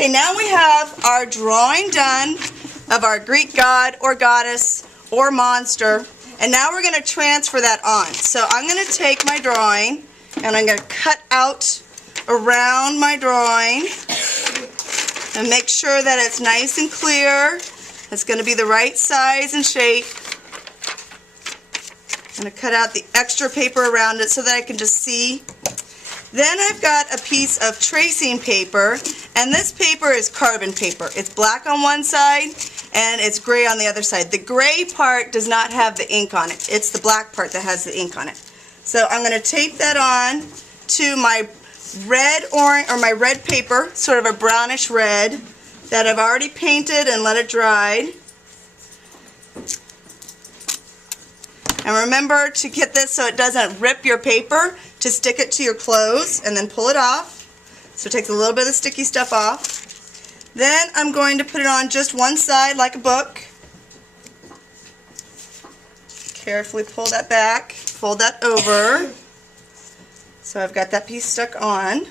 Okay, now we have our drawing done of our Greek god or goddess or monster, and now we're going to transfer that on. So I'm going to take my drawing and I'm going to cut out around my drawing and make sure that it's nice and clear. It's going to be the right size and shape. I'm going to cut out the extra paper around it so that I can just see. Then I've got a piece of tracing paper, and this paper is carbon paper. It's black on one side and it's gray on the other side. The gray part does not have the ink on it. It's the black part that has the ink on it. So I'm going to tape that on to my red orange or my red paper, sort of a brownish red that I've already painted and let it dry. And remember to get this so it doesn't rip your paper, to stick it to your clothes and then pull it off. So it takes a little bit of the sticky stuff off. Then I'm going to put it on just one side like a book. Carefully pull that back, fold that over. So I've got that piece stuck on.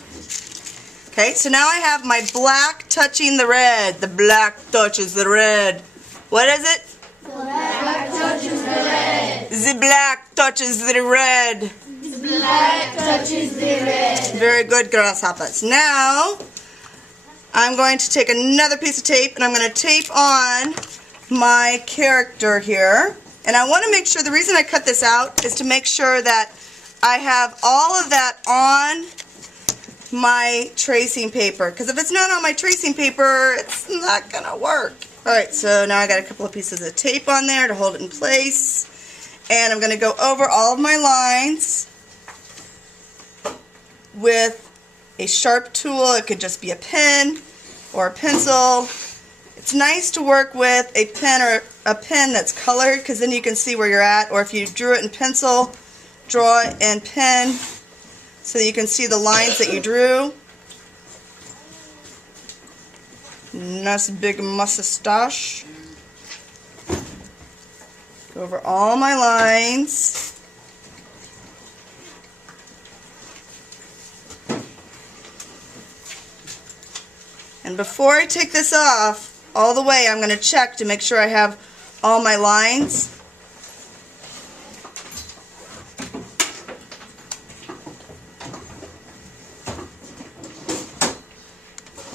Okay, so now I have my black touching the red. The black touches the red. What is it? The black touches the red. The black touches the red. The black touches the red. Very good, grasshoppers. Now, I'm going to take another piece of tape and I'm going to tape on my character here. And I want to make sure, the reason I cut this out is to make sure that I have all of that on my tracing paper. Because if it's not on my tracing paper, it's not going to work. Alright, so now I got a couple of pieces of tape on there to hold it in place. And I'm going to go over all of my lines with a sharp tool. It could just be a pen or a pencil. It's nice to work with a pen or a pen that's colored, because then you can see where you're at. Or if you drew it in pencil, draw it in pen so that you can see the lines that you drew. Nice big mustache. Go over all my lines. And before I take this off all the way, I'm going to check to make sure I have all my lines.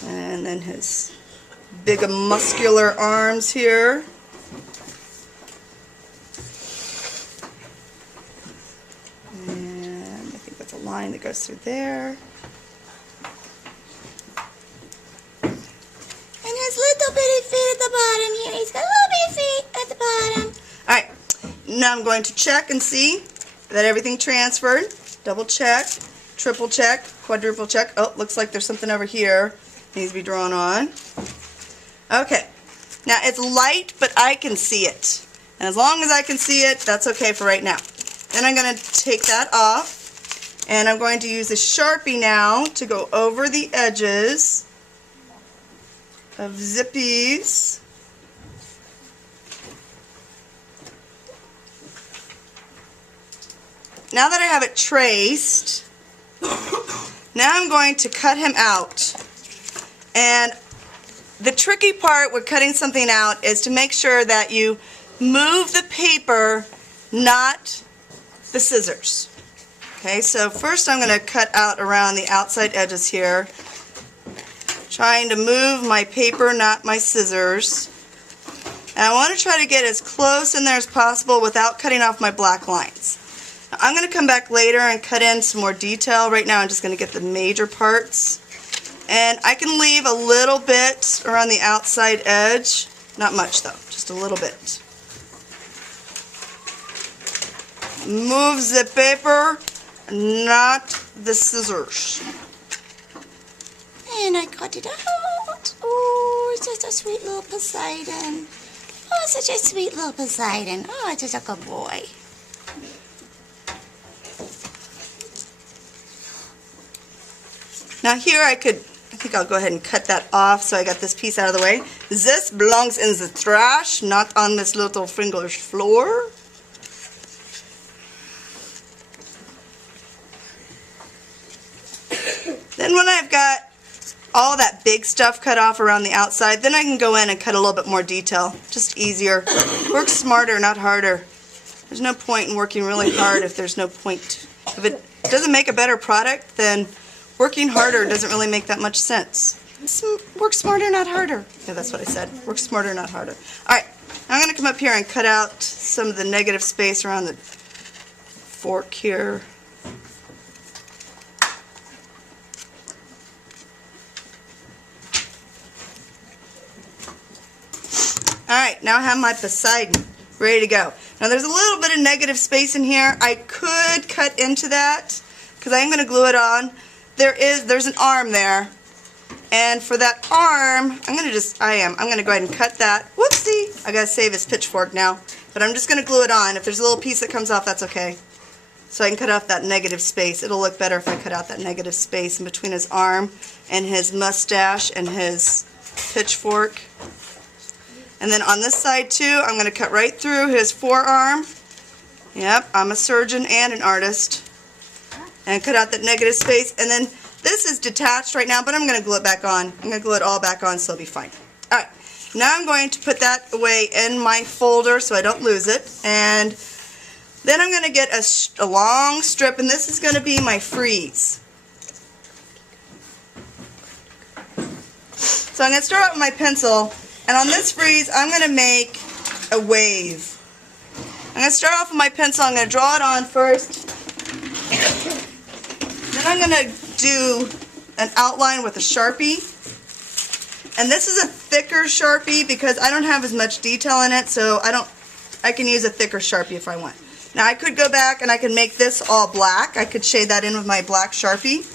And then his big muscular arms here. And I think that's a line that goes through there. And his little bitty feet at the bottom here. He's got little bitty feet at the bottom. Alright, now I'm going to check and see that everything transferred. Double check, triple check, quadruple check. Oh, looks like there's something over here needs to be drawn on. Okay, now it's light, but I can see it. And as long as I can see it, that's okay for right now. Then I'm going to take that off, and I'm going to use a Sharpie now to go over the edges of zippies. Now that I have it traced, now I'm going to cut him out. And the tricky part with cutting something out is to make sure that you move the paper, not the scissors. Okay, so first I'm going to cut out around the outside edges here, trying to move my paper, not my scissors. And I want to try to get as close in there as possible without cutting off my black lines. Now, I'm going to come back later and cut in some more detail. Right now I'm just going to get the major parts. And I can leave a little bit around the outside edge. Not much though, just a little bit. Move the paper, not the scissors. And I got it out. Oh, it's just a sweet little Poseidon. Oh, such a sweet little Poseidon. Oh, it's just a good boy. Now here I think I'll go ahead and cut that off so I got this piece out of the way. This belongs in the trash, not on this little English floor. Then when I've got all that big stuff cut off around the outside, then I can go in and cut a little bit more detail. Just easier. Work smarter, not harder. There's no point in working really hard if there's no point. If it doesn't make a better product, then working harder doesn't really make that much sense. Work smarter, not harder. Yeah, that's what I said. Work smarter, not harder. Alright, I'm going to come up here and cut out some of the negative space around the fork here. Alright, now I have my Poseidon ready to go. Now there's a little bit of negative space in here. I could cut into that because I am going to glue it on. There's an arm there. And for that arm, I'm going to go ahead and cut that. Whoopsie! I got to save his pitchfork now. But I'm just going to glue it on. If there's a little piece that comes off, that's okay. So I can cut off that negative space. It'll look better if I cut out that negative space in between his arm and his mustache and his pitchfork. And then on this side too, I'm going to cut right through his forearm. Yep, I'm a surgeon and an artist. And cut out that negative space. And then this is detached right now, but I'm going to glue it back on. I'm going to glue it all back on so it'll be fine. Alright, now I'm going to put that away in my folder so I don't lose it. And then I'm going to get a long strip, and this is going to be my frieze. So I'm going to start out with my pencil. And on this frieze, I'm going to make a wave. I'm going to start off with my pencil. I'm going to draw it on first. Then I'm going to do an outline with a Sharpie. And this is a thicker Sharpie because I don't have as much detail in it, so I can use a thicker Sharpie if I want. Now I could go back and I can make this all black. I could shade that in with my black Sharpie.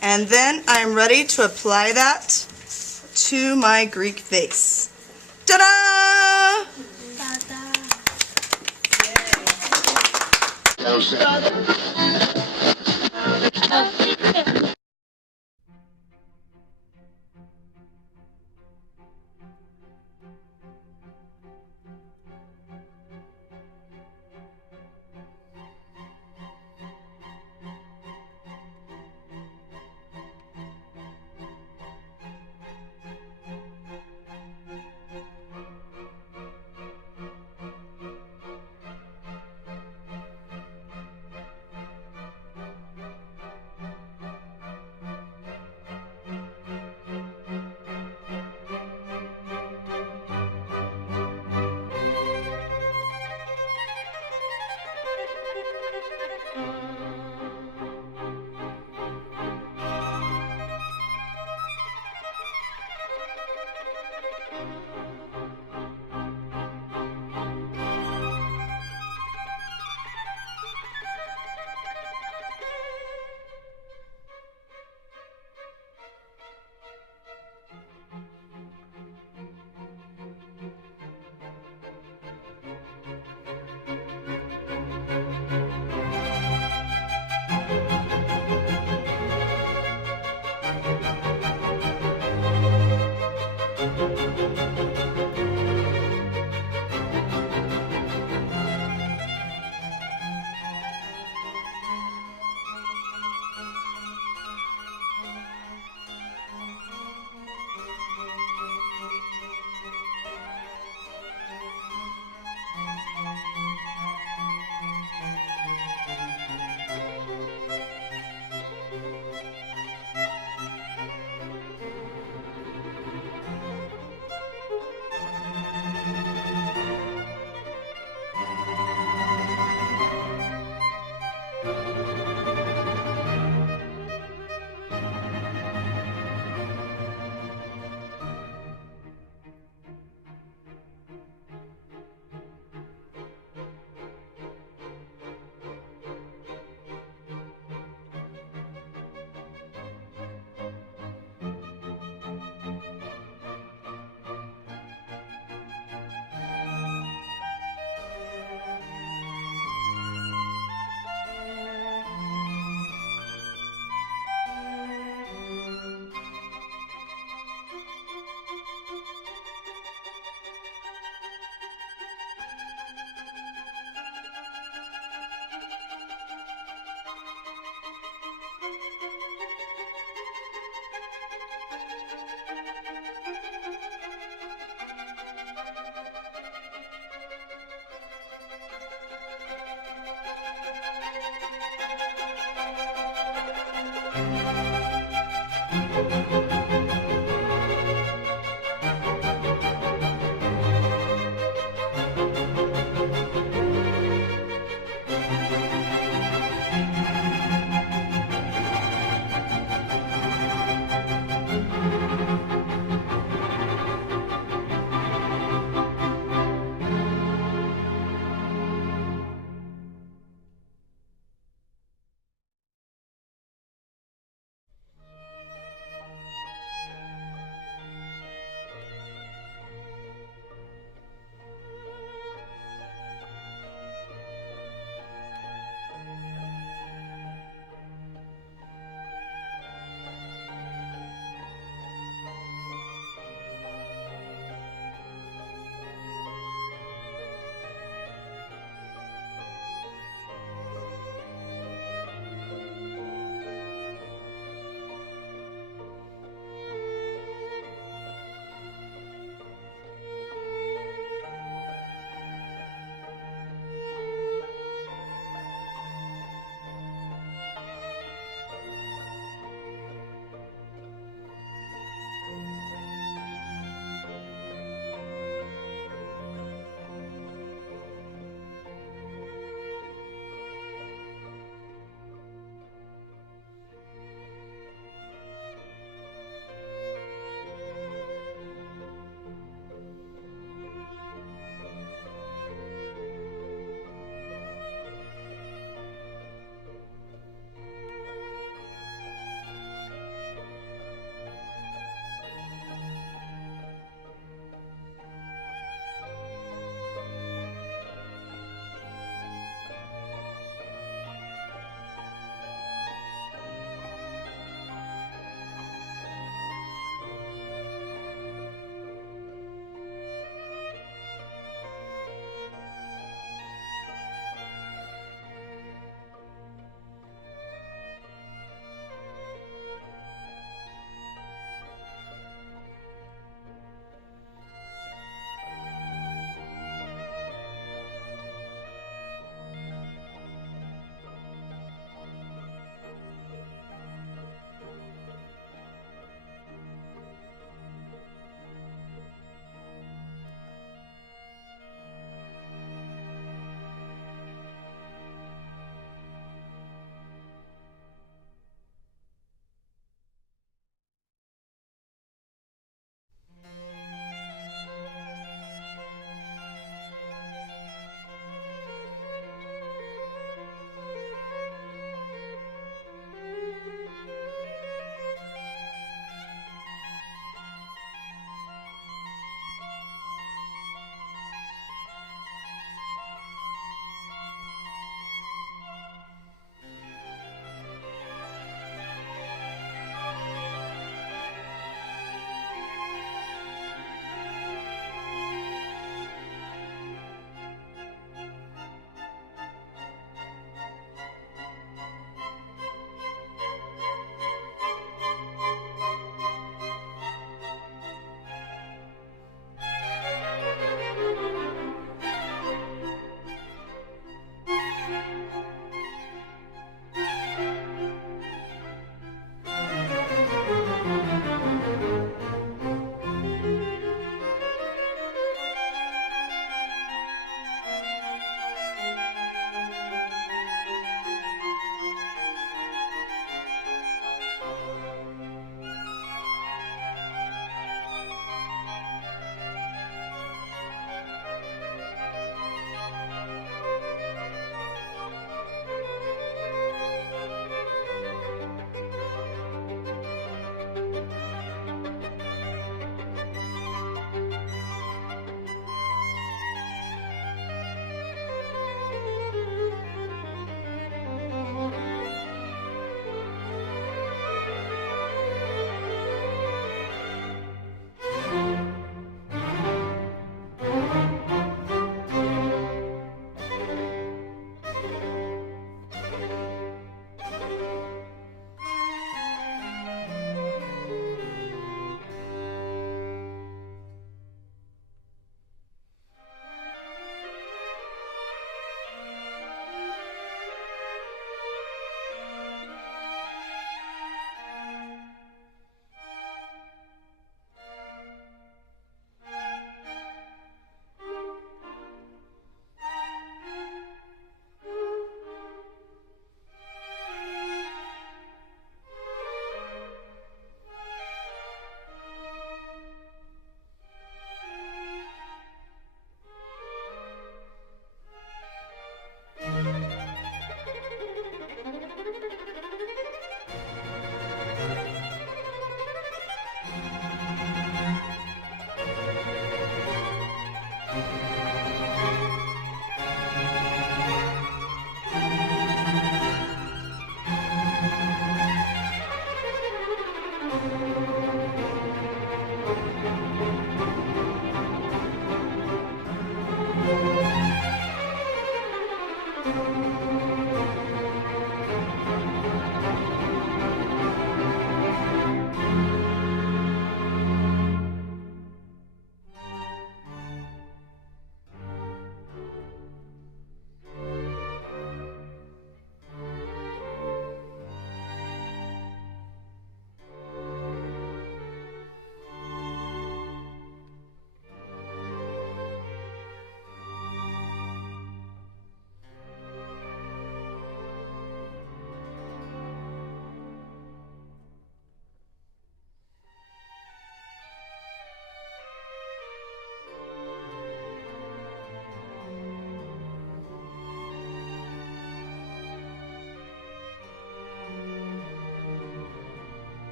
And then I'm ready to apply that to my Greek vase. Ta-da!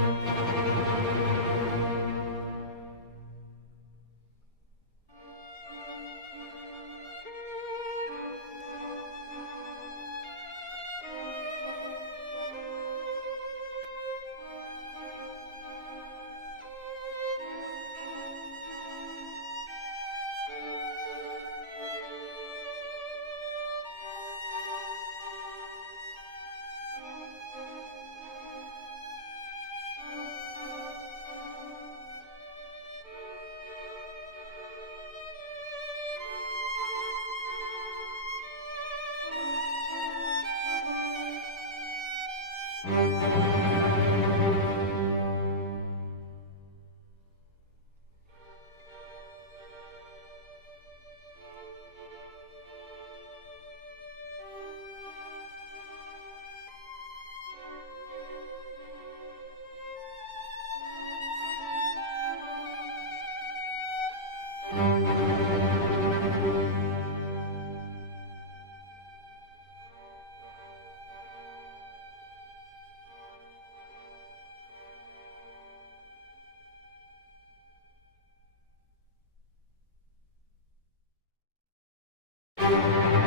Thank you.